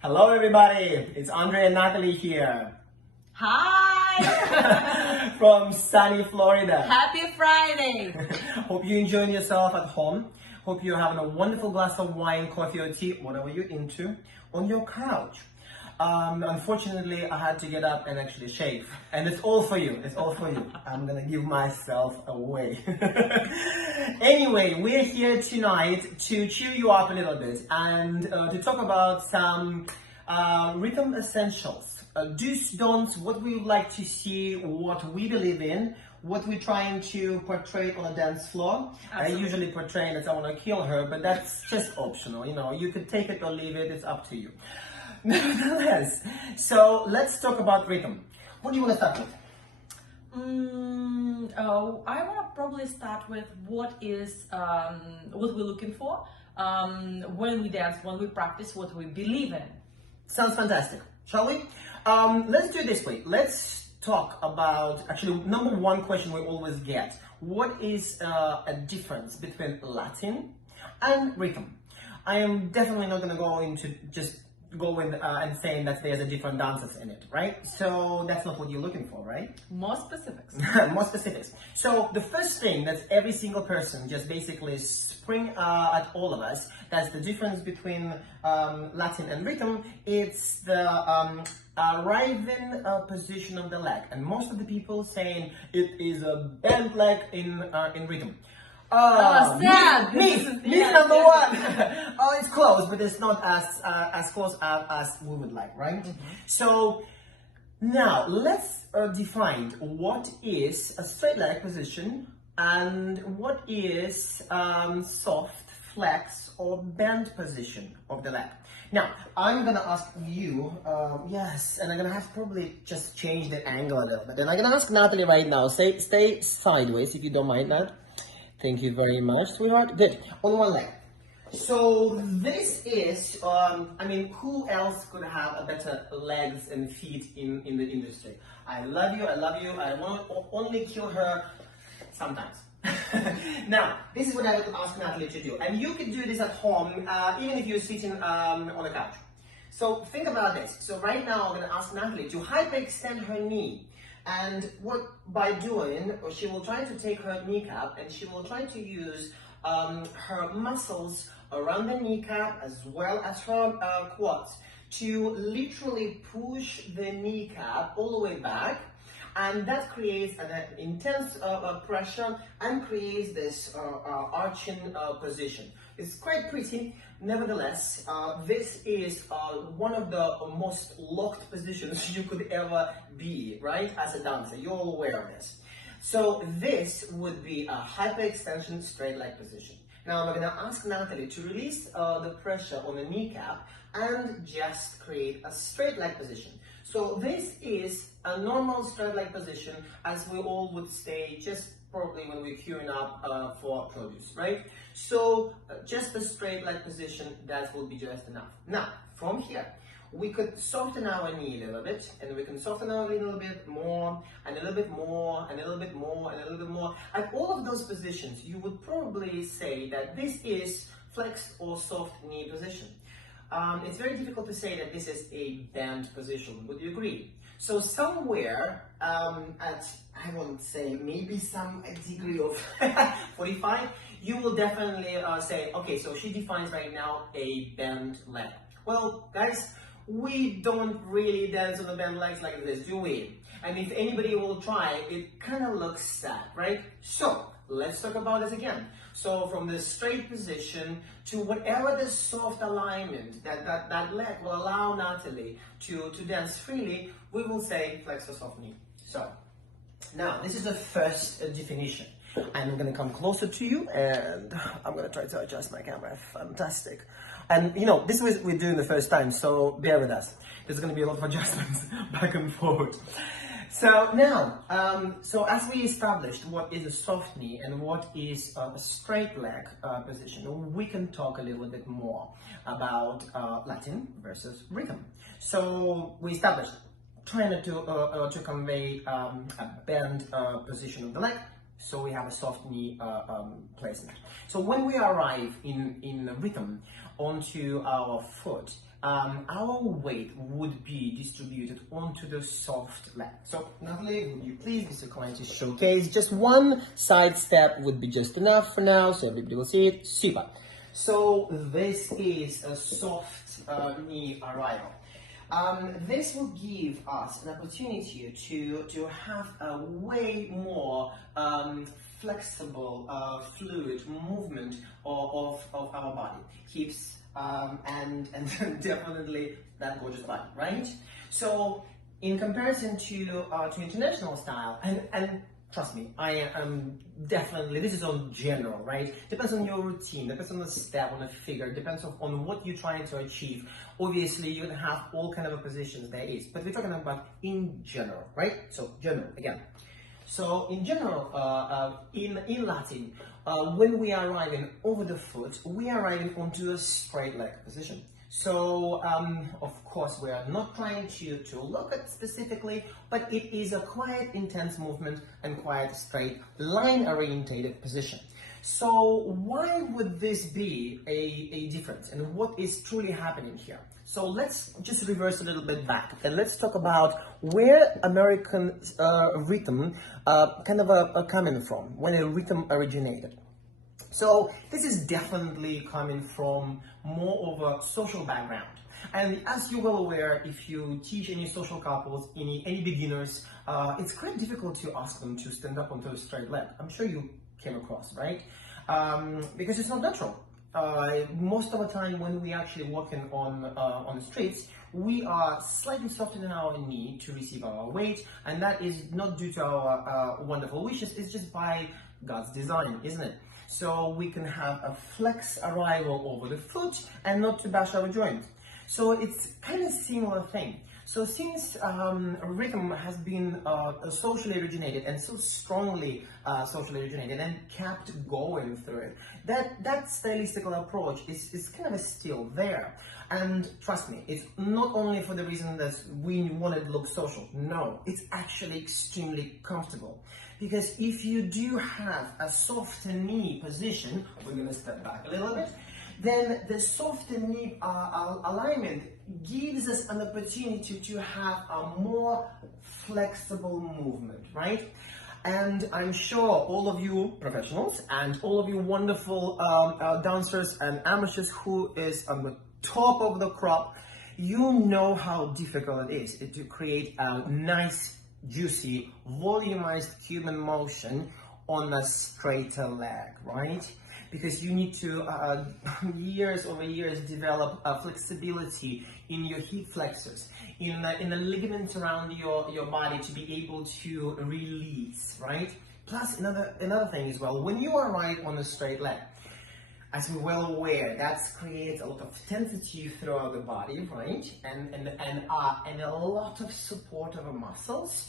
Hello everybody, it's Andre and Natalie here Hi! from sunny Florida. Happy Friday! Hope you're enjoying yourself at home. Hope you're having a wonderful glass of wine, coffee or tea, whatever you're into, on your couch. Unfortunately, I had to get up and actually shave. And it's all for you, it's all for you. I'm gonna give myself away. Anyway, we're here tonight to cheer you up a little bit and to talk about some rhythm essentials. Do's, don'ts, what we would like to see, what we believe in, what we're trying to portray on a dance floor. Absolutely. I usually portray that I want to kill her, but that's just optional. You know, you could take it or leave it, it's up to you. Nevertheless, so let's talk about rhythm. What do you want to start with? I want to probably start with what we're looking for when we dance, when we practice, what we believe in. Sounds fantastic. Shall we? Let's do it this way. Let's talk about, actually, number one question we always get. What is a difference between Latin and rhythm? I am definitely not going to go into just going and saying that there's a different dances in it, right? So that's not what you're looking for, right? More specifics. More specifics. So the first thing that every single person just basically spring at all of us, that's the difference between Latin and rhythm. It's the arriving position of the leg, and most of the people saying it is a bent leg in rhythm. Sad. Me number one. Oh, it's close, but it's not as close as we would like, right? Mm-hmm. So now let's define what is a straight leg position and what is soft, flex, or bend position of the leg. Now, I'm gonna ask you, yes, and I'm gonna have to probably just change the angle a little bit. And I'm gonna ask Natalie right now, stay sideways if you don't mind, Nat. Thank you very much, sweetheart. Good. On one leg. So this is, who else could have a better legs and feet in the industry? I love you. I want to only kill her sometimes. Now, this is what I would ask Natalie to do. And you can do this at home, even if you're sitting on a couch. So think about this. So right now, I'm going to ask Natalie to hyperextend her knee. And what by doing, she will try to take her kneecap and she will try to use her muscles around the kneecap as well as her quads to literally push the kneecap all the way back. And that creates an intense pressure and creates this arching position. It's quite pretty. Nevertheless, this is one of the most locked positions you could ever be, right? As a dancer, you're all aware of this. So this would be a hyperextension straight leg position. Now I'm going to ask Natalie to release the pressure on the kneecap and just create a straight leg position. So this is a normal straight leg position as we all would stay just probably when we're queuing up for produce, right? So just a straight leg position, that will be just enough. Now, from here, we could soften our knee a little bit, and we can soften our knee a little bit more, and a little bit more, and a little bit more, and a little bit more. At all of those positions, you would probably say that this is flexed or soft knee position. It's very difficult to say that this is a bent position. Would you agree? So somewhere I won't say maybe some degree of 45, you will definitely say, okay, so she defines right now a bent leg. Well, guys, we don't really dance on the bent legs like this, do we? And if anybody will try, it kind of looks sad, right? So let's talk about this again. So from the straight position to whatever the soft alignment that leg will allow Natalie to dance freely, we will say flex or soft knee. So now this is the first definition. I'm going to come closer to you and I'm going to try to adjust my camera. Fantastic. And you know, this is what we're doing the first time, so bear with us. There's going to be a lot of adjustments back and forth. So now, so as we established what is a soft knee and what is a straight leg position, we can talk a little bit more about Latin versus rhythm. So we established trying to convey a bend position of the leg, So we have a soft knee placement. So when we arrive in the rhythm onto our foot, our weight would be distributed onto the soft leg. So Natalie, would you please be so kind to showcase? Just one side step would be just enough for now, so everybody will see it. Super. So this is a soft knee arrival. This will give us an opportunity to have a way more flexible, fluid movement of our body, hips, and definitely that gorgeous body, right? So in comparison to international style, and trust me, I am definitely, this is on general, right? Depends on your routine, depends on the step, on the figure, depends on what you're trying to achieve. Obviously, you're gonna have all kind of positions there is, but we're talking about in general, right? So general, again. So in general, in Latin, when we are arriving over the foot, we are arriving onto a straight leg position. So, of course, we are not trying to look at specifically, but it is a quite intense movement and quite straight line-orientated position. So why would this be a difference, and what is truly happening here? So let's just reverse a little bit back and let's talk about where American rhythm coming from, when a rhythm originated. So this is definitely coming from more of a social background. And as you're well aware, if you teach any social couples, any beginners, it's quite difficult to ask them to stand up onto a straight leg. I'm sure you came across, right? Because it's not natural. Most of the time when we actually walking on the streets, we are slightly softening our knee to receive our weight, and that is not due to our wonderful wishes, it's just by God's design, isn't it? So we can have a flex arrival over the foot and not to bash our joint. So it's kind of similar thing. So since rhythm has been socially originated and so strongly socially originated and kept going through it, that stylistical approach is kind of still there. And trust me, it's not only for the reason that we want it to look social. No, it's actually extremely comfortable. Because if you do have a soft knee position, we're going to step back a little bit, then the soft knee alignment gives us an opportunity to have a more flexible movement, right? And I'm sure all of you professionals and all of you wonderful dancers and amateurs who is on the top of the crop, you know how difficult it is to create a nice, juicy, volumized Cuban motion on a straighter leg, right? Because you need to, years over years, develop flexibility in your hip flexors, in the ligaments around your body to be able to release, right? Plus, another thing as well, when you are right on a straight leg, as we're well aware, that creates a lot of tensity throughout the body, right? And a lot of support of the muscles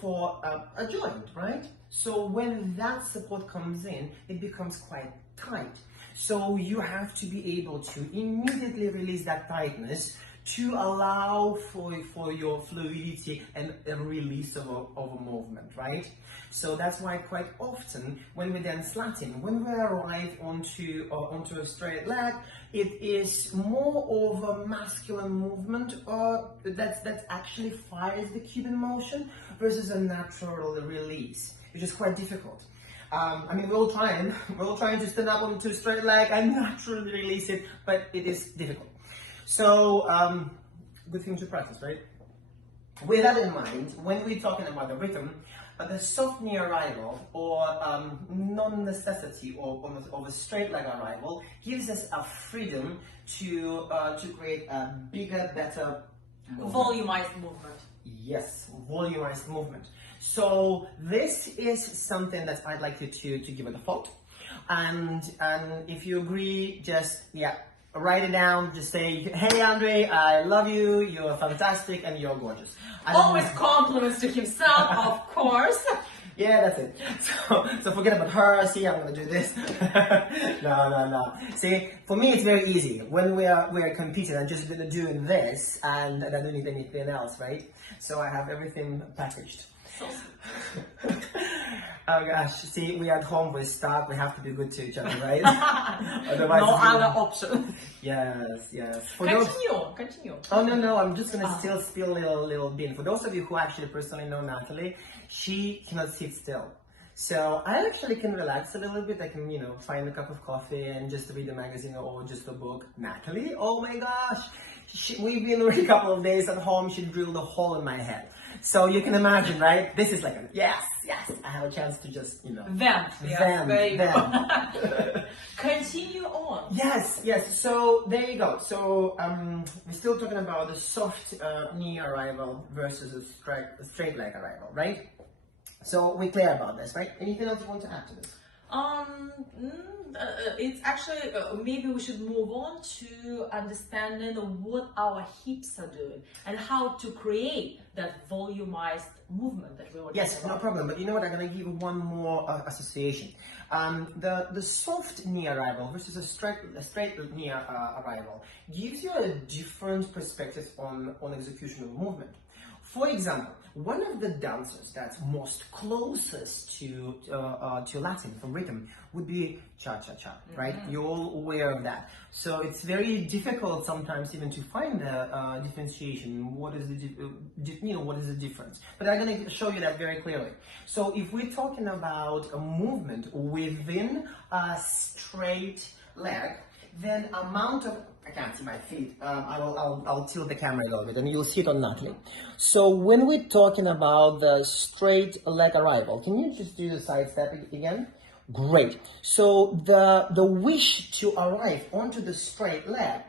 for a joint, right? So when that support comes in, it becomes quite tight. So you have to be able to immediately release that tightness to allow for your fluidity and a release of a movement, right? So that's why quite often when we dance Latin, when we arrive onto a straight leg, it is more of a masculine movement that actually fires the Cuban motion versus a natural release, which is quite difficult. I mean, we're all trying to stand up onto a straight leg and naturally release it, but it is difficult. So, good thing to practice, right? With that in mind, when we're talking about the rhythm, the soft knee arrival or non-necessity of a straight leg arrival gives us a freedom to create a bigger, better movement. Volumized movement. Yes, volumized movement. So this is something that I'd like you to give it a thought. And if you agree, just, write it down. Just say, hey, Andre, I love you. You're fantastic and you're gorgeous. Always compliments to himself, of course. Yeah, that's it. So forget about her. See, I'm gonna do this. No. See, for me, it's very easy. When we're competing, I'm just gonna do this, and I don't need anything else, right? So I have everything packaged. Oh gosh, see, we at home, we're stuck, we have to be good to each other, right? Otherwise, No it's other gonna- option. Yes. Continue. Oh no, I'm just gonna still spill a little bit. For those of you who actually personally know Natalie, she cannot sit still. So I actually can relax a little bit. I can, find a cup of coffee and just read a magazine or just a book. Natalie, oh my gosh, we've been a couple of days at home. She drilled a hole in my head. So you can imagine, right? This is like yes, I have a chance to just, Vent. Continue on. Yes. So there you go. So we're still talking about the soft knee arrival versus a straight leg arrival, right? So we're clear about this, right? Anything else you want to add to this? It's actually maybe we should move on to understanding what our hips are doing and how to create that volumized movement that we were talking about. No problem. But you know what? I'm going to give one more association. The soft knee arrival versus a straight knee arrival gives you a different perspective on execution of movement. For example, one of the dancers that's most closest to Latin for rhythm would be cha-cha-cha, right? You're all aware of that. So it's very difficult sometimes even to find the differentiation. What is the difference? But I'm going to show you that very clearly. So if we're talking about a movement within a straight leg, then amount of, I can't see my feet. I'll tilt the camera a little bit and you'll see it on Natalie. So when we're talking about the straight leg arrival, can you just do the side step again? Great. So the wish to arrive onto the straight leg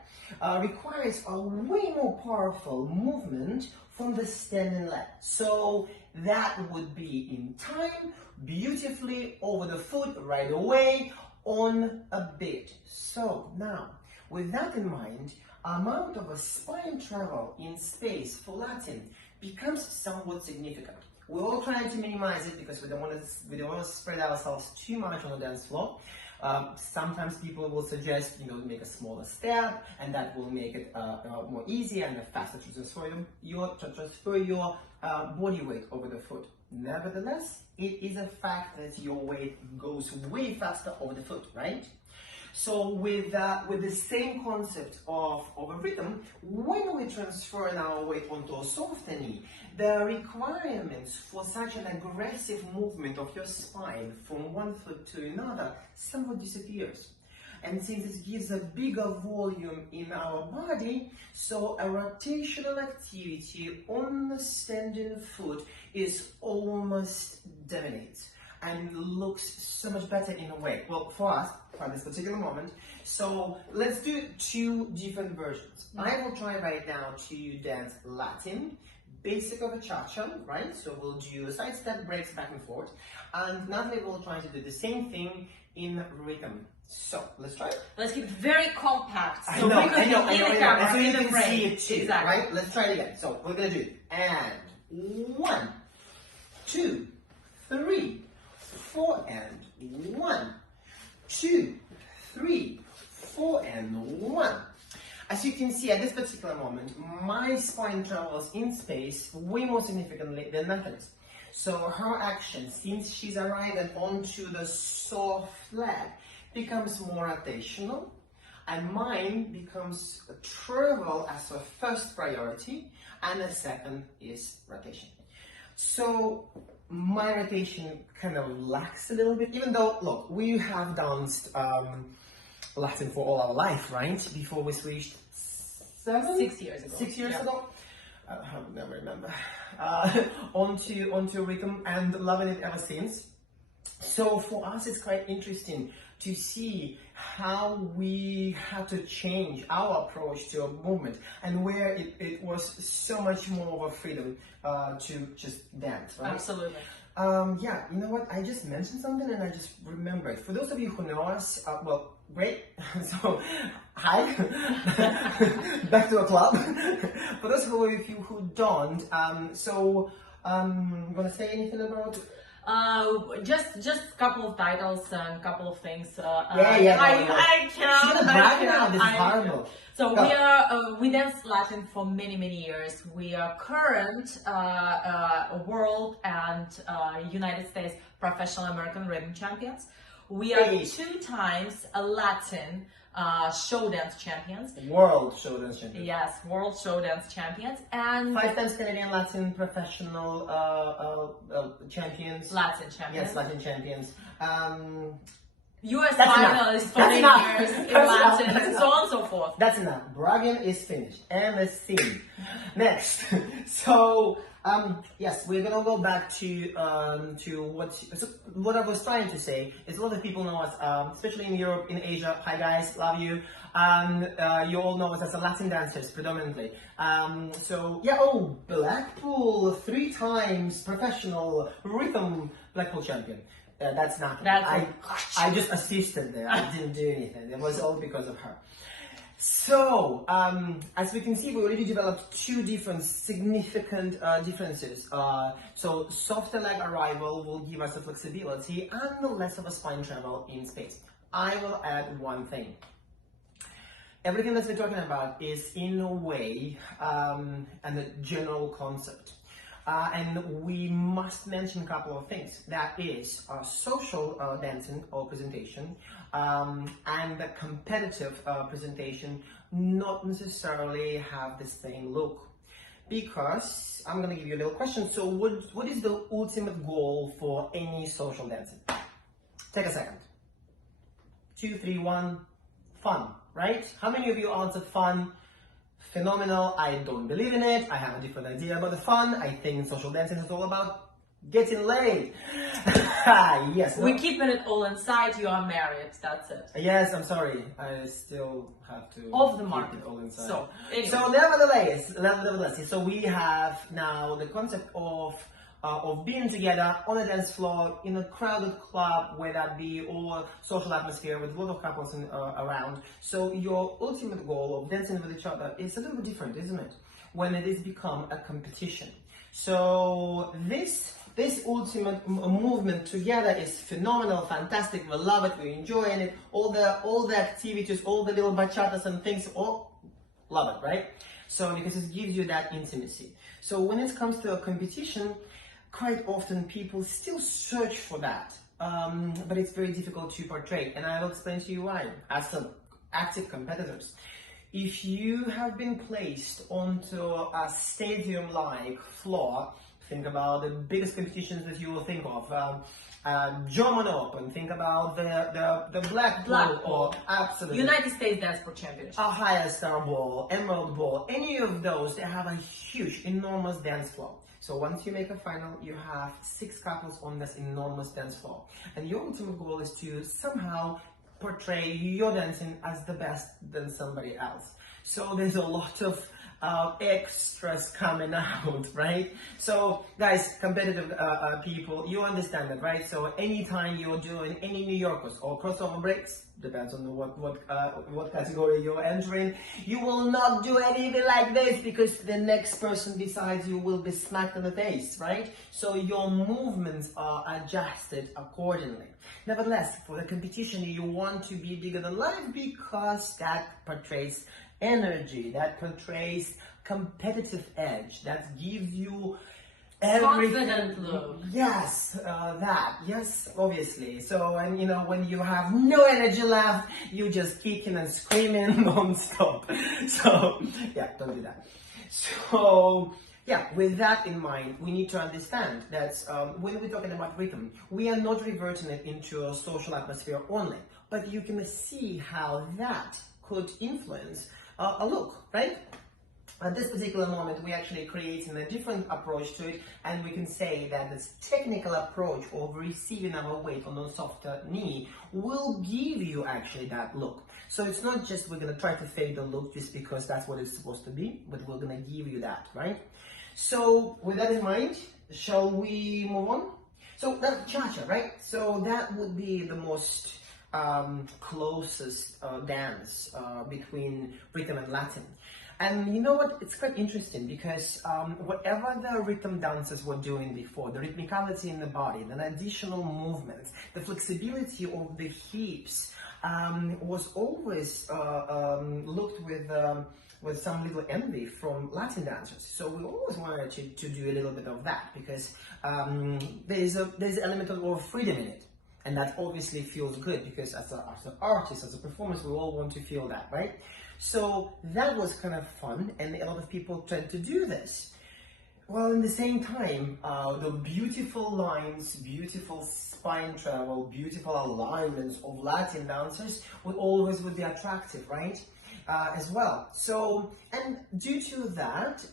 requires a way more powerful movement from the standing leg. So that would be in time, beautifully over the foot right away, on a beat. So now, with that in mind, amount of a spine travel in space for Latin becomes somewhat significant. We're all trying to minimize it because we don't want to spread ourselves too much on the dance floor. Sometimes people will suggest, make a smaller step, and that will make it more easier and faster to transfer your body weight over the foot. Nevertheless, it is a fact that your weight goes way faster over the foot, right? So with the same concept of a rhythm, when we transfer our weight onto a softer knee, the requirements for such an aggressive movement of your spine from one foot to another somewhat disappears. And since it gives a bigger volume in our body, so a rotational activity on the standing foot is almost dominates and looks so much better in a way. Well, for us, for this particular moment. So let's do two different versions. I will try right now to dance Latin, basic of a cha-cha, right? So we'll do side step breaks back and forth. And Natalie will try to do the same thing in rhythm. So let's try it. Let's keep it very compact. I So know. camera, so in you the can frame. see it too, Exactly. right? Let's try it again. So we're gonna do it. And 1, 2, 3, 4, and 1, 2, 3, 4, and 1. As you can see at this particular moment, my spine travels in space way more significantly than Natalie's. So her action, since she's arrived onto the soft leg, becomes more rotational, and mine becomes a travel as a first priority, and the second is rotation. So my rotation kind of lacks a little bit, even though, look, we have danced Latin for all our life, right? Before we switched 6 years ago. 6 years ago? I never remember. Onto rhythm and loving it ever since. So for us, it's quite interesting to see how we had to change our approach to a movement and where it was so much more of a freedom to just dance, right? Absolutely. Yeah, you know what? I just mentioned something and I just remembered. For those of you who know us, well, great. So, hi. Back to a club. For those of you who don't, you want to say anything about Just a couple of titles and a couple of things. I can't. You're bragging now. This is horrible. So we dance Latin for many years. We are current world and United States professional American rhythm champions. We are 2 times a Latin show dance champions. World show dance champions. Yes, world show dance champions, and 5 times Canadian Latin professional champions. Latin champions. Yes, Latin champions. US That's finalists for many years in Latin, and so on and so forth. That's enough. Bragging is finished. And let's see. Next. So, yes, we're gonna go back to what I was trying to say is a lot of people know us, especially in Europe, in Asia. Hi guys, love you. You all know us as a Latin dancers predominantly. So yeah, Blackpool, 3 times professional rhythm Blackpool champion. That's not. I just assisted there. I didn't do anything. It was all because of her. So, as we can see, we already developed 2 different significant differences. So, softer leg arrival will give us the flexibility and less of a spine travel in space. I will add one thing. Everything that we're talking about is in a way and a general concept. And we must mention a couple of things. That is social dancing or presentation and the competitive presentation not necessarily have the same look. Because I'm going to give you a little question. So what is the ultimate goal for any social dancing? Take a second. 2, 3, 1. Fun, right? How many of you answered fun? Phenomenal. I don't believe in it. I have a different idea about the fun. I think social dancing is all about getting laid. Yes. We're keeping it all inside. You are married. That's it. Yes, I'm sorry. I still have to off the keep market. it all inside. So, anyway. So nevertheless, so we have now the concept of being together on a dance floor in a crowded club, where that be or social atmosphere with a lot of couples around. So your ultimate goal of dancing with each other is a little bit different, isn't it? When it is become a competition. So this ultimate movement together is phenomenal, fantastic. We love it, we're enjoying it. All the activities, all the little bachatas and things, all love it, right? So because it gives you that intimacy. So when it comes to a competition, quite often people still search for that, but it's very difficult to portray, and I will explain to you why. As some active competitors, if you have been placed onto a stadium-like floor, think about the biggest competitions that you will think of, German Open, think about the Blackpool, or absolutely United States Dance Pro Championship, a higher star ball, emerald ball, any of those, they have a huge, enormous dance floor. So once you make a final, you have 6 couples on this enormous dance floor. And your ultimate goal is to somehow portray your dancing as the best than somebody else. So there's a lot of extras coming out, right? So guys, competitive people, you understand that, right? So anytime you're doing any New Yorkers or crossover breaks, depends on what category you're entering, you will not do anything like this, because the next person besides you will be smacked in the face, right? So your movements are adjusted accordingly. Nevertheless, for the competition, you want to be bigger than life, because that portrays energy, that portrays competitive edge, that gives you confident look. Yes, yes, obviously. So, and you know, when you have no energy left, you just kicking and screaming non-stop. So yeah, don't do that. So yeah, with that in mind, we need to understand that when we're talking about rhythm, we are not reverting it into a social atmosphere only, but you can see how that could influence a look, right? At this particular moment, we're actually creating a different approach to it, and we can say that this technical approach of receiving our weight on a softer knee will give you actually that look. So it's not just we're going to try to fake the look just because that's what it's supposed to be, but we're going to give you that, right? So with that in mind, shall we move on? So that's cha-cha, right? So that would be the most closest dance between rhythm and Latin. And you know what? It's quite interesting because whatever the rhythm dancers were doing before, the rhythmicality in the body, the additional movements, the flexibility of the hips was always looked with some little envy from Latin dancers. So we always wanted to do a little bit of that because there's an element of freedom in it. And that obviously feels good because as an artist, as a performer, we all want to feel that, right? So that was kind of fun, and a lot of people tried to do this. Well, in the same time, the beautiful lines, beautiful spine travel, beautiful alignments of Latin dancers would be attractive, right? As well. So, and due to that,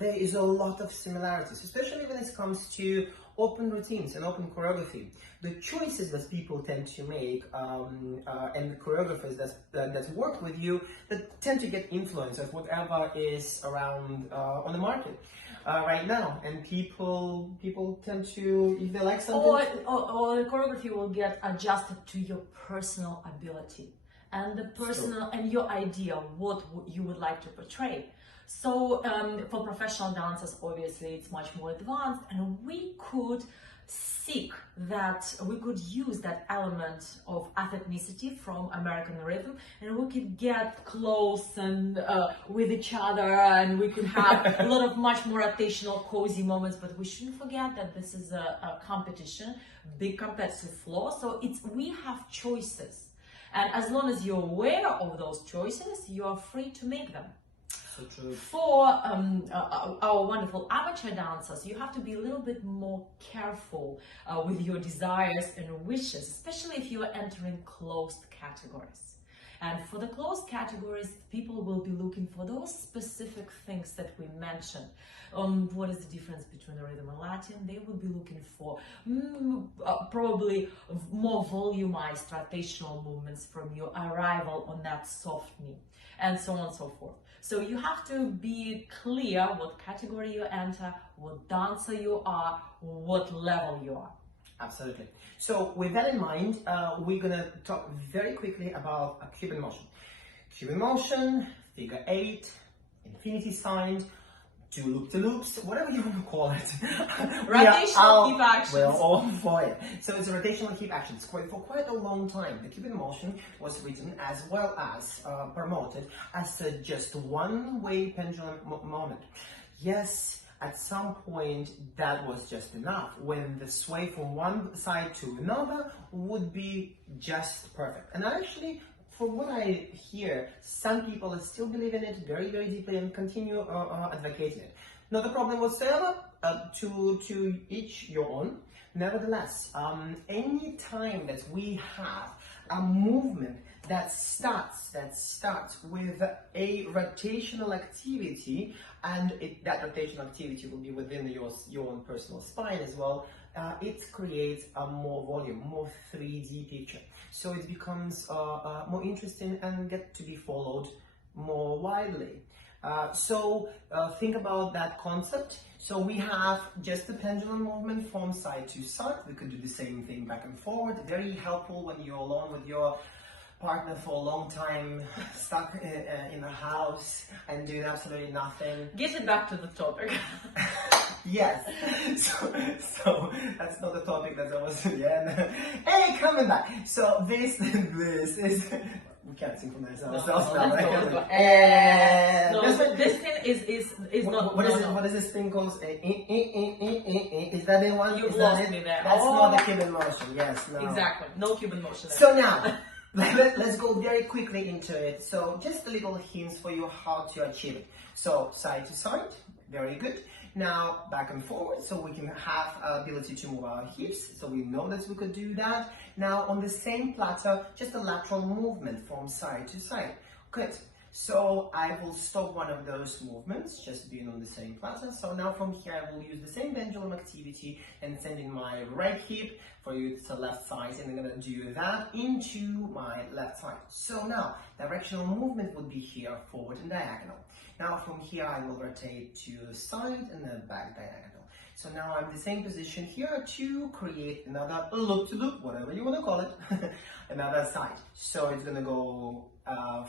there is a lot of similarities, especially when it comes to open routines and open choreography. The choices that people tend to make and the choreographers that work with you that tend to get influence of whatever is around on the market right now, and people tend to, if they like something, or the choreography will get adjusted to your personal ability and the personal and your idea what you would like to portray. So for professional dancers, obviously it's much more advanced, and we could use that element of ethnicity from American rhythm, and we could get close and with each other, and we could have a lot of much more rotational, cozy moments. But we shouldn't forget that this is a competition, big competitive floor. So we have choices, and as long as you're aware of those choices, you are free to make them. So true. For our wonderful amateur dancers, you have to be a little bit more careful with your desires and wishes, especially if you are entering closed categories. And for the closed categories, people will be looking for those specific things that we mentioned. What is the difference between the rhythm and Latin? They will be looking for probably more volumized rotational movements from your arrival on that soft knee, and so on and so forth. So you have to be clear what category you enter, what dancer you are, what level you are. Absolutely. So with that in mind, we're going to talk very quickly about a Cuban motion. Cuban motion, figure 8, infinity sign, two loop-to-loops, whatever you want to call it. Rotational keep actions. We're all for it. So it's a rotational keep actions. For quite a long time, the Cuban motion was written as well as promoted as just one-way pendulum moment. Yes, at some point that was just enough, when the sway from one side to another would be just perfect. And actually, from what I hear, some people still believe in it very, very deeply and continue advocating it. Not a problem whatsoever, to each your own. Nevertheless, any time that we have a movement that starts with a rotational activity, and that rotational activity will be within your own personal spine as well, it creates a more volume, more 3D picture. So it becomes more interesting and get to be followed more widely. So think about that concept. So we have just the pendulum movement from side to side. We could do the same thing back and forward. Very helpful when you're alone with your partner for a long time, stuck in the house and doing absolutely nothing. Get it back to the topic. Yes, so that's not the topic that I was, yeah. Hey, coming back. So this is, we can't synchronize ourselves now, right? This thing is not. What is this thing called? Is that the one? You've lost me there. That's not the Cuban motion, yes, no. Exactly, no Cuban motion there. So now, let's go very quickly into it. So just a little hints for you how to achieve it. So side to side, very good. Now back and forward, so we can have ability to move our hips, so we know that we could do that. Now on the same platter, just a lateral movement from side to side. Good. So I will stop one of those movements, just being on the same platter. So now from here I will use the same pendulum activity and send in my right hip, for you it's the left side, and I'm gonna do that into my left side. So now directional movement would be here, forward and diagonal. Now from here I will rotate to the side and then back diagonal. So now I'm in the same position here to create another loop to loop, whatever you want to call it, another side. So it's gonna go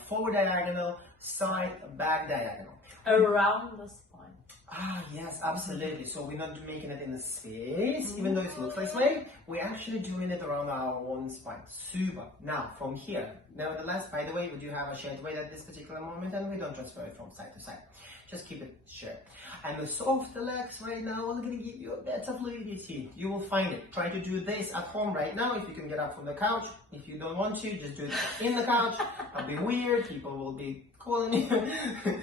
forward diagonal, side, back diagonal. Around the spine. Ah, yes, absolutely. So we're not making it in the space, even though it looks this way, we're actually doing it around our own spine. Super. Now, from here, nevertheless, by the way, we do have a shared weight at this particular moment, and we don't transfer it from side to side. Just keep it shared. And the soft legs right now are going to give you a better fluidity. You will find it. Try to do this at home right now if you can get up from the couch. If you don't want to, just do it in the couch. It'll be weird. People will be calling you.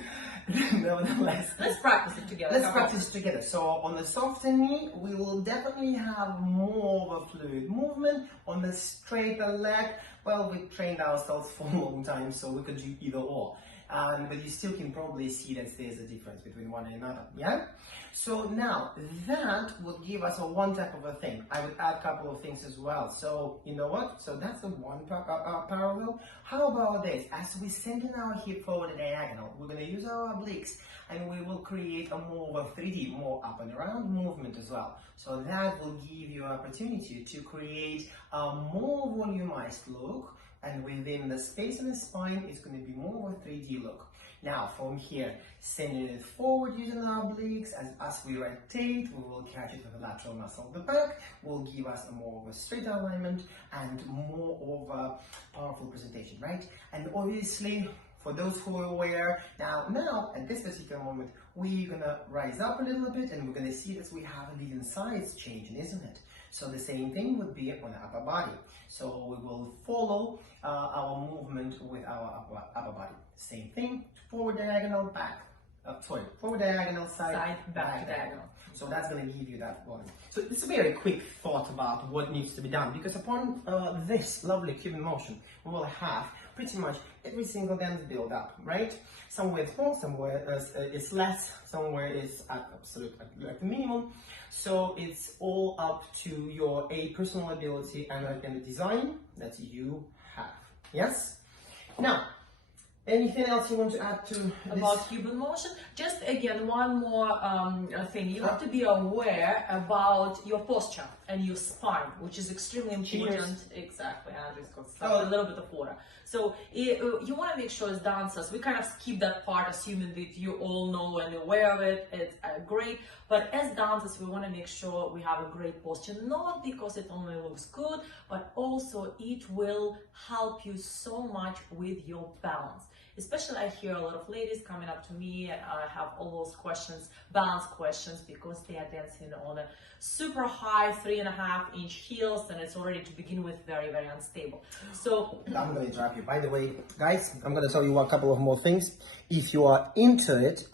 Nevertheless, let's practice it together. Let's practice it together. So on the softer knee, we will definitely have more of a fluid movement. On the straighter leg, well, we trained ourselves for a long time, so we could do either or. But you still can probably see that there's a difference between one and another, yeah? So now, that will give us a one type of a thing. I would add a couple of things as well. So, you know what? So that's the one parallel. How about this? As we send in our hip forward diagonal, we're going to use our obliques, and we will create a more of a 3D, more up and around movement as well. So that will give you an opportunity to create a more volumized look, and within the space of the spine, it's going to be more of a 3D look. Now, from here, sending it forward using our obliques, as we rotate, we will catch it with the lateral muscle of the back, will give us a more of a straight alignment and more of a powerful presentation, right? And obviously, for those who are aware, now at this particular moment, we're gonna rise up a little bit, and we're gonna see that we have a leading sides changing, isn't it? So the same thing would be on the upper body. So we will follow our movement with our upper body. Same thing, forward diagonal, back. Forward diagonal, side, back diagonal. So that's going to give you that one. So this is a very quick thought about what needs to be done, because upon this lovely Cuban motion, we will have pretty much every single dance build up, right? Somewhere it's more, somewhere it's less, somewhere it's at absolute at the minimum. So it's all up to your personal ability and the design that you have. Yes? Now, anything else you want to add to this? About Cuban motion? Just again, one more thing. You have to be aware about your posture and your spine, which is extremely important. Cheers. Exactly. Andrew's got a little bit of water. So you want to make sure as dancers, we kind of skip that part, assuming that you all know and aware of it. It's great. But as dancers, we want to make sure we have a great posture, not because it only looks good, but also it will help you so much with your balance. Especially I hear a lot of ladies coming up to me and I have all those questions, balance questions, because they are dancing on a super high 3.5-inch heels, and it's already to begin with very, very unstable. So I'm going to interrupt you. By the way, guys, I'm going to tell you a couple of more things. If you are into it,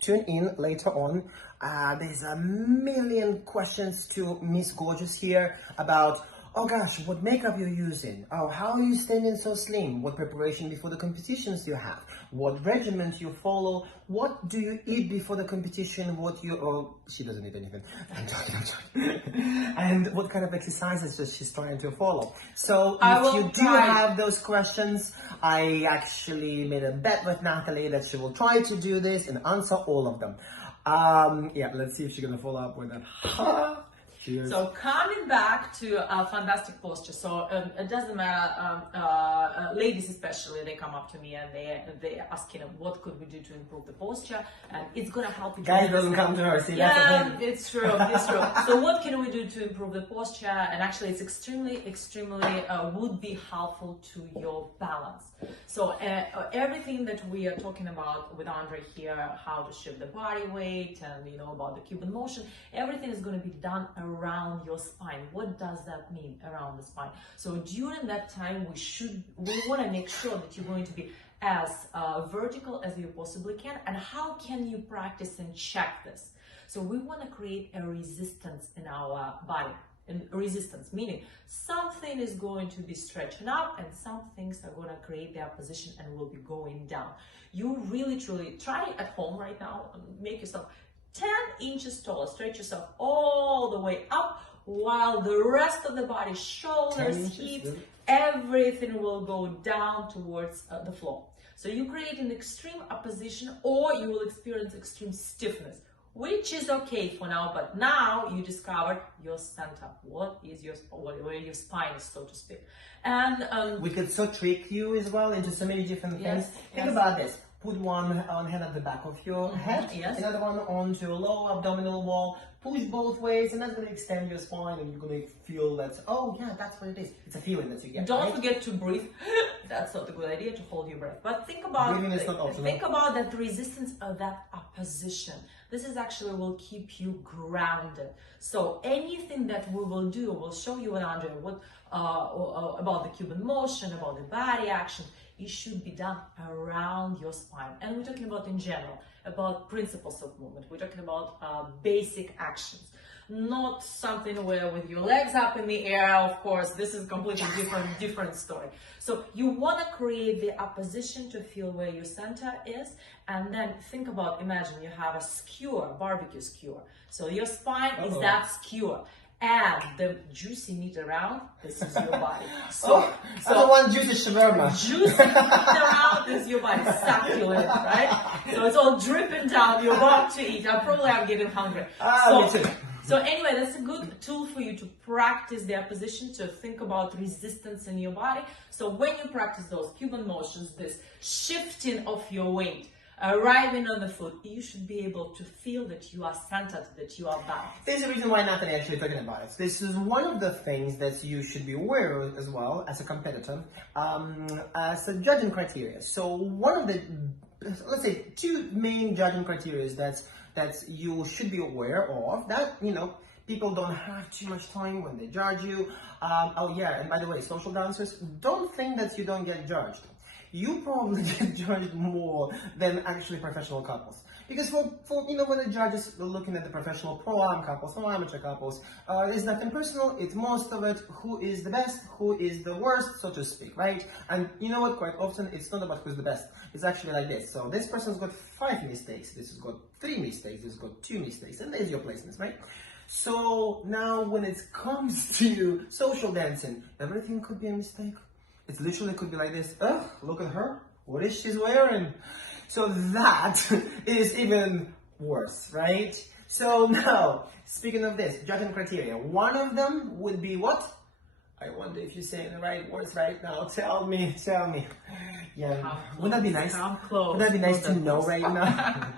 tune in later on. There's a million questions to Miss Gorgeous here about, oh gosh, what makeup you're using? Oh, how are you standing so slim? What preparation before the competitions you have? What regiment you follow? What do you eat before the competition? She doesn't eat anything. I'm joking. And what kind of exercises is she trying to follow? So if you do have those questions, I actually made a bet with Natalie that she will try to do this and answer all of them. Yeah, let's see if she's gonna follow up with that. Cheers. So coming back to a fantastic posture, so it doesn't matter, ladies especially, they come up to me and they asking what could we do to improve the posture, and it's gonna help you. Guys doesn't come to her, see, yeah, that's the thing. it's true. So what can we do to improve the posture? And actually it's extremely would be helpful to your balance. So everything that we are talking about with Andre here, how to shift the body weight and about the Cuban motion, everything is going to be done around your spine. What does that mean, around the spine? So during that time, we want to make sure that you're going to be as vertical as you possibly can. And how can you practice and check this? So we want to create a resistance in our body. And resistance, meaning something is going to be stretching up and some things are going to create their position and will be going down. You really, truly try at home right now, make yourself 10 inches taller, stretch yourself all the way up, while the rest of the body, shoulders, hips, everything will go down towards the floor. So you create an extreme opposition, or you will experience extreme stiffness. which is okay for now, but now you discovered your center. What is your, where your spine is, so to speak. And we could so trick you as well into so many different things. Yes, Think yes. about this. Put one hand at the back of your head, yes. another one onto your lower abdominal wall, push both ways, and that's going to extend your spine, and you're going to feel that, oh yeah, that's what it is. It's a feeling that you get. Don't right? forget to breathe. That's not a good idea, to hold your breath. But think about Breathing is not optional. think about that resistance of that opposition. This is actually will keep you grounded. So anything that we will do, we'll show you, Andrea, what about the Cuban motion, about the body action. It should be done around your spine. And we're talking about in general, about principles of movement. We're talking about basic actions. Not something where with your legs up in the air, of course, this is completely different story. So you want to create the opposition to feel where your center is, and then think about, imagine you have a skewer, barbecue skewer. So your spine is that skewer. And the juicy meat around, this is your body. So I don't want juicy shawarma. Juicy meat around is your body, succulent, right? So it's all dripping down, you're about to eat. I'm getting hungry. Me too. So anyway, that's a good tool for you to practice the opposition, to think about resistance in your body. So when you practice those Cuban motions, this shifting of your weight, arriving on the foot, you should be able to feel that you are centered, that you are balanced. There's a reason why Natalie actually talking about it. This is one of the things that you should be aware of as well as a competitor, as a judging criteria. So one of the, let's say, two main judging criteria that you should be aware of, that, you know, people don't have too much time when they judge you. Oh yeah, and by the way, social dancers, don't think that you don't get judged. You probably get judged more than actually professional couples. Because for you know, when the judges are looking at the professional pro-am couples, no amateur couples, it's nothing personal, it's most of it who is the best, who is the worst, so to speak, right? And you know what, quite often it's not about who's the best, it's actually like this. So this person's got 5 mistakes, this has got 3 mistakes, this has got 2 mistakes, and there's your placements, right? So now when it comes to social dancing, everything could be a mistake. It literally could be like this. Ugh, look at her. What is she wearing? So that is even worse, right? So now, speaking of this, judging criteria. One of them would be what? I wonder if you're saying the right words right now. Tell me. Yeah, wouldn't that be nice? Wouldn't that be nice to know right now?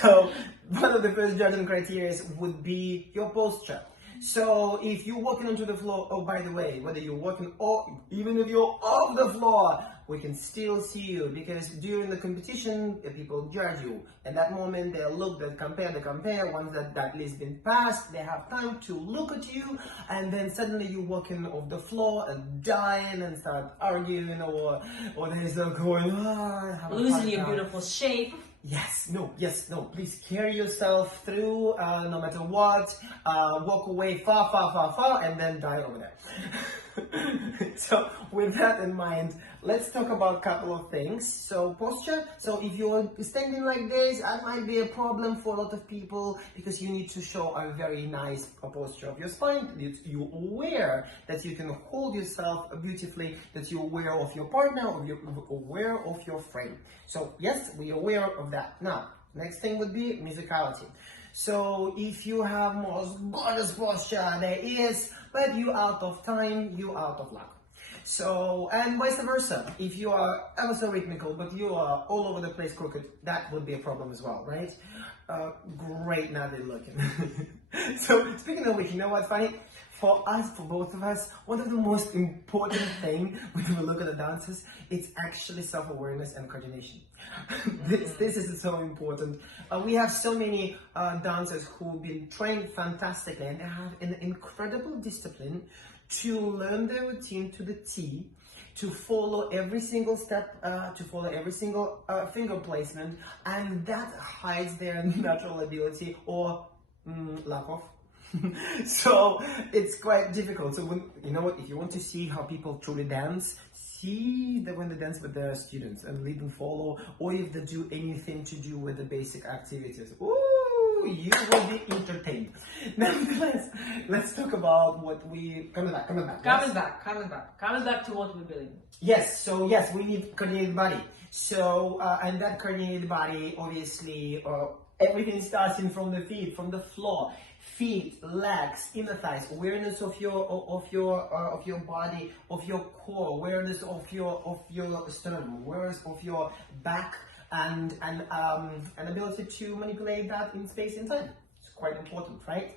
So one of the first judging criteria would be your posture. So if you're walking onto the floor, oh, by the way, whether you're walking or even if you're off the floor, we can still see you, because during the competition, people judge you. At that moment, they look, they compare. Once that list been passed, they have time to look at you, and then suddenly you're walking off the floor and dying and start arguing, or there's a going, losing your beautiful shape. Yes, no, please carry yourself through, no matter what, walk away far, and then die over there. So with that in mind, let's talk about a couple of things. So posture, so if you're standing like this, that might be a problem for a lot of people, because you need to show a very nice posture of your spine. You're aware that you can hold yourself beautifully, that you're aware of your partner, or you're aware of your frame. So yes, we're aware of that. Now, next thing would be musicality. So if you have most gorgeous posture there is, but you out of time, you out of luck. So, and vice versa. If you are ever so rhythmical, but you are all over the place crooked, that would be a problem as well, right? Great, now they're looking. So, speaking of which, you know what's funny? For us, for both of us, one of the most important things when we look at the dances, it's actually self-awareness and coordination. This is so important. We have so many dancers who've been trained fantastically, and they have an incredible discipline to learn their routine to the T, to follow every single step, to follow every single finger placement, and that hides their natural ability or lack of. So it's quite difficult. So when, you know what, if you want to see how people truly dance, see that when they dance with their students and lead and follow, or if they do anything to do with the basic activities. Ooh, you will be entertained. Nevertheless, let's talk about what we coming back to what we believe. Yes, so yes, we need coordinated body. So and that coordinated body, obviously, Everything starting from the feet, from the floor, feet, legs, inner thighs, awareness of your body, of your core, awareness of your sternum, awareness of your back, and an ability to manipulate that in space and time. It's quite important, right?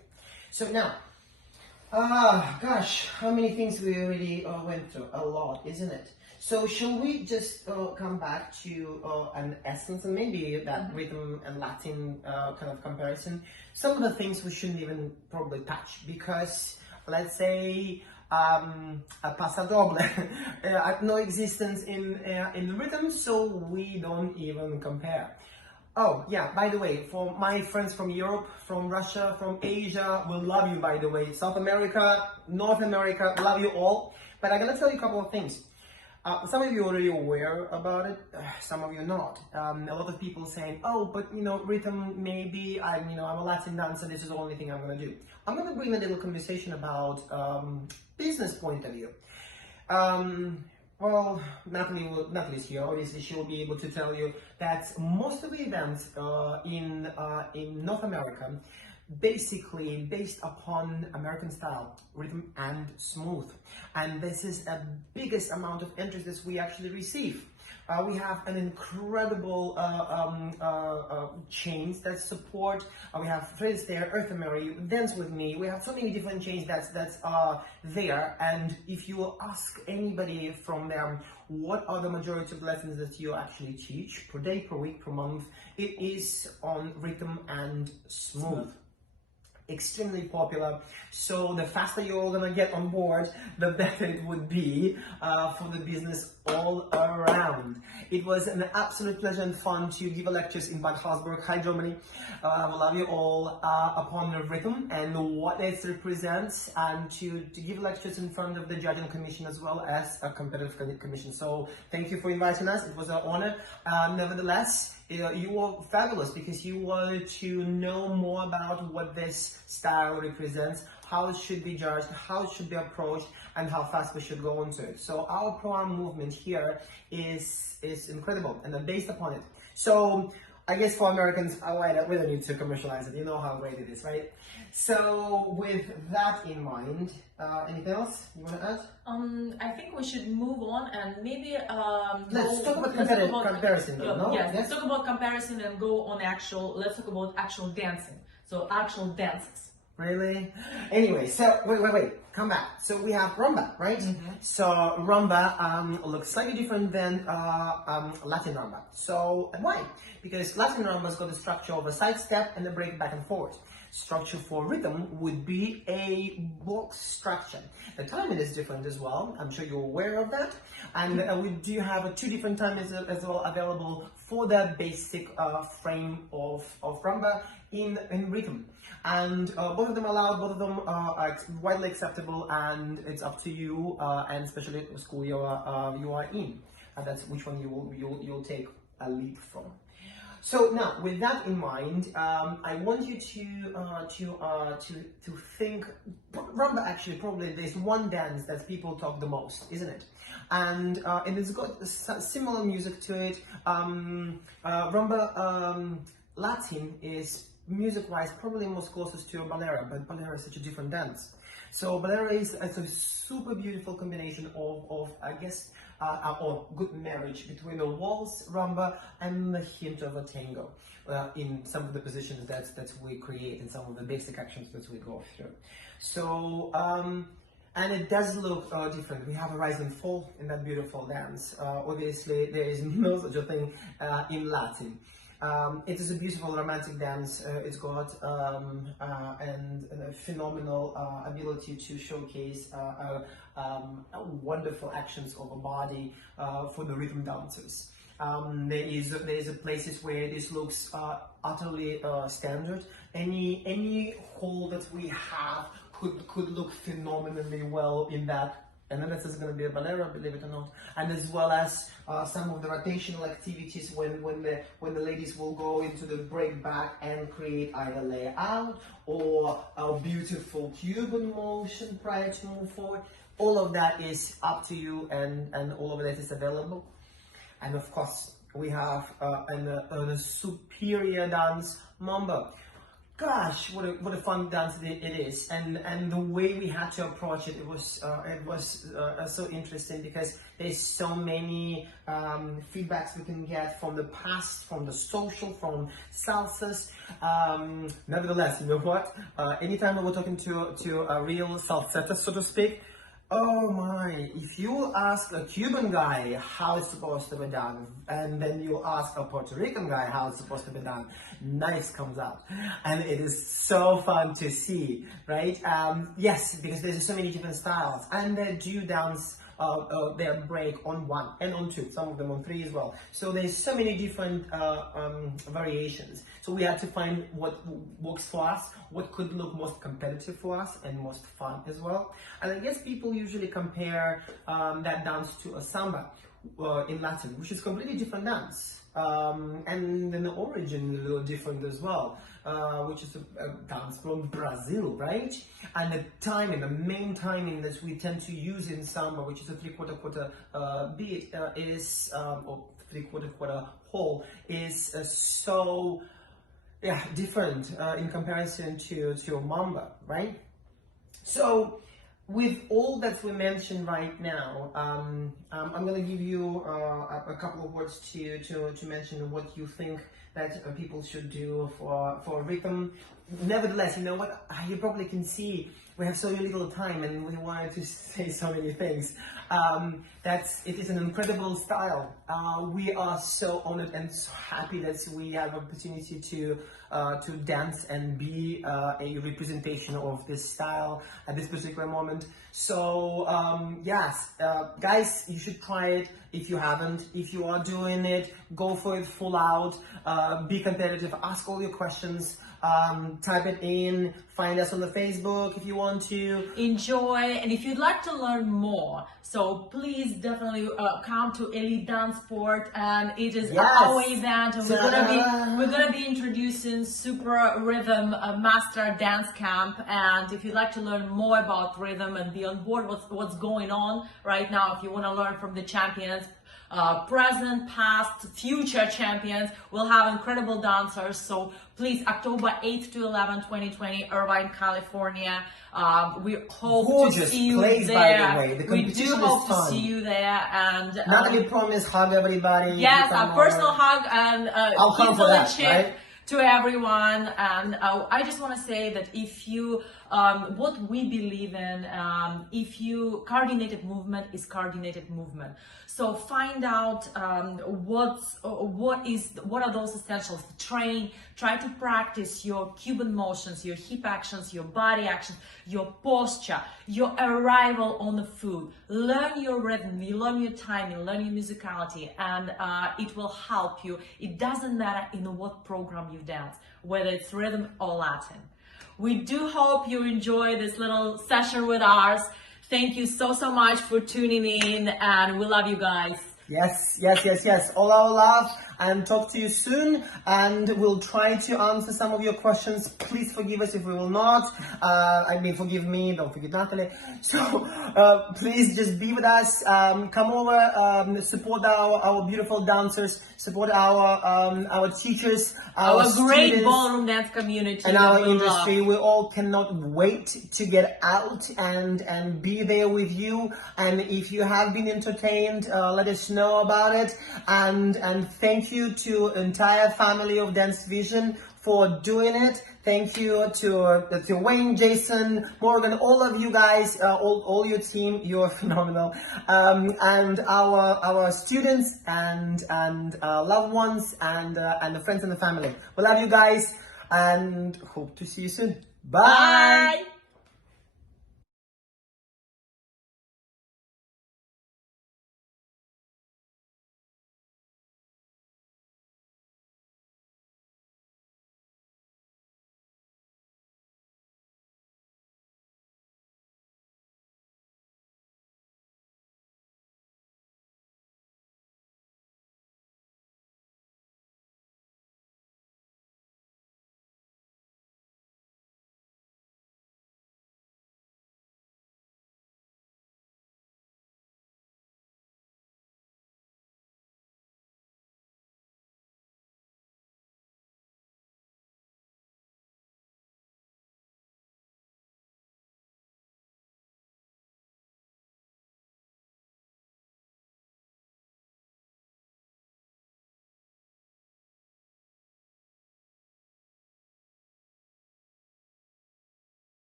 So now, gosh, how many things we already went through? A lot, isn't it? So shall we just come back to an essence and maybe that rhythm and Latin kind of comparison? Some of the things we shouldn't even probably touch because, let's say, a pasadoble had no existence in rhythm, so we don't even compare. Oh, yeah, by the way, for my friends from Europe, from Russia, from Asia, we love you, by the way. South America, North America, love you all. But I'm going to tell you a couple of things. Some of you already aware about it, some of you not. A lot of people saying, oh, but rhythm, maybe, I'm a Latin dancer, this is the only thing I'm going to do. I'm going to bring a little conversation about business point of view. Well, Natalie's here. Obviously, she will be able to tell you that most of the events in North America, basically based upon American style, rhythm and smooth. And this is the biggest amount of interest that we actually receive. We have an incredible chains that support. We have Fred's there, Earth and Mary, Dance With Me. We have so many different chains that's there. And if you ask anybody from them, what are the majority of lessons that you actually teach per day, per week, per month, it is on rhythm and smooth. Extremely popular, so the faster you're all gonna get on board, the better it would be for the business all around. It was an absolute pleasure and fun to give lectures in Bad Hausburg, hi Germany. We love you all upon the rhythm and what it represents, and to give lectures in front of the judging commission as well as a competitive commission. So thank you for inviting us, it was an honor. Nevertheless, you were fabulous because you wanted to know more about what this style represents, how it should be judged, how it should be approached, and how fast we should go into it. So our pro-am movement here is incredible and based upon it. So I guess for Americans, we don't need to commercialize it. You know how great it is, right? So with that in mind, anything else you want to add? I think we should move on and maybe let's talk about comparison. Yes, let's talk about comparison and go on let's talk about actual dancing. So actual dances. Really? Anyway, so wait, come back. So we have rumba, right? So rumba looks slightly different than Latin rumba. So why? Because Latin rumba's got the structure of a side step and a break back and forward. Structure for rhythm would be a box structure. The timing is different as well. I'm sure you're aware of that. And we do have two different timings as well available for the basic frame of rumba in rhythm. And both of them allowed, both of them are widely acceptable, and it's up to you, and especially the school you are in. And that's which one you'll take a lead from. So now, with that in mind, I want you to think. Rumba actually probably there's one dance that people talk the most, isn't it? And it's got similar music to it. Rumba Latin is music-wise probably most closest to a bolero, but bolero is such a different dance. So bolero is a super beautiful combination of I guess, or good marriage between a waltz, rumba, and the hint of a tango in some of the positions that we create and some of the basic actions that we go through. So, and it does look different. We have a rise and fall in that beautiful dance. Obviously, there is no such a thing in Latin. It is a beautiful romantic dance. It's got a phenomenal ability to showcase wonderful actions of a body for the rhythm dancers. There is places where this looks utterly standard. Any hole that we have could look phenomenally well in that. And then this is going to be a bolero, believe it or not, and as well as some of the rotational activities when the ladies will go into the break back and create either layout or a beautiful Cuban motion prior to move forward. All of that is up to you, and all of that is available. And of course, we have a superior dance, Mamba. Gosh, what a fun dance it is, and the way we had to approach it, it was so interesting because there's so many feedbacks we can get from the past, from the social, from salsas. Nevertheless, you know what? Anytime we're talking to a real salsetta, so to speak. Oh my, if you ask a Cuban guy how it's supposed to be done, and then you ask a Puerto Rican guy how it's supposed to be done, nice comes out. And it is so fun to see, right? Yes, because there's so many different styles, and they do dance their break on 1 and on 2, some of them on 3 as well. So there's so many different variations. So we had to find what works for us, what could look most competitive for us and most fun as well. And I guess people usually compare that dance to a samba in Latin, which is completely different dance. And then the origin is a little different as well, which is a dance from Brazil, right? And the timing, the main timing that we tend to use in samba, which is a 3/4 beat, is or 3/4 whole, is so different in comparison to mamba, right? So with all that we mentioned right now, I'm going to give you a couple of words to mention what you think that people should do for rhythm. Nevertheless, you know what? You probably can see we have so little time and we wanted to say so many things. It is an incredible style. We are so honored and so happy that we have opportunity to dance and be a representation of this style at this particular moment. So yes, guys, you should try it if you haven't. If you are doing it, go for it full out. Be competitive. Ask all your questions. Type it in. Find us on the Facebook if you want to. Enjoy, and if you'd like to learn more, so please definitely come to Elite Dance Sport, and it is our event. And we're gonna be introducing Super Rhythm Master Dance Camp, and if you'd like to learn more about rhythm and be on board what's going on right now, if you want to learn from the champions, present, past, future champions, we'll have incredible dancers. So please, October 8th to 11th, 2020, Irvine, California. We hope to see you place, there. By the way. We do hope to see you there. And Natalie promised hug everybody. Yes, a personal hug and I'll come for that, right? To everyone. And I just want to say that if you what we believe in, coordinated movement is coordinated movement. So find out what are those essentials. Train, try to practice your Cuban motions, your hip actions, your body actions, your posture, your arrival on the foot. Learn your rhythm, you learn your timing, learn your musicality, and it will help you. It doesn't matter in what program you dance, whether it's rhythm or Latin. We do hope you enjoy this little session with ours. Thank you so much for tuning in, and we love you guys. Yes. All our love, and talk to you soon, and we'll try to answer some of your questions. Please forgive us if we will not. Forgive me, don't forget Natalie. So please just be with us. Come over, support our beautiful dancers, support our teachers, our great students, ballroom dance community, and our industry. We all cannot wait to get out and be there with you. And if you have been entertained, let us know about it. And thank you to entire family of Dance Vision for doing it. Thank you to Wayne, Jason, Morgan, all of you guys, all your team. You're phenomenal. And our students and loved ones and the friends and the family. We love you guys and hope to see you soon. Bye. Bye.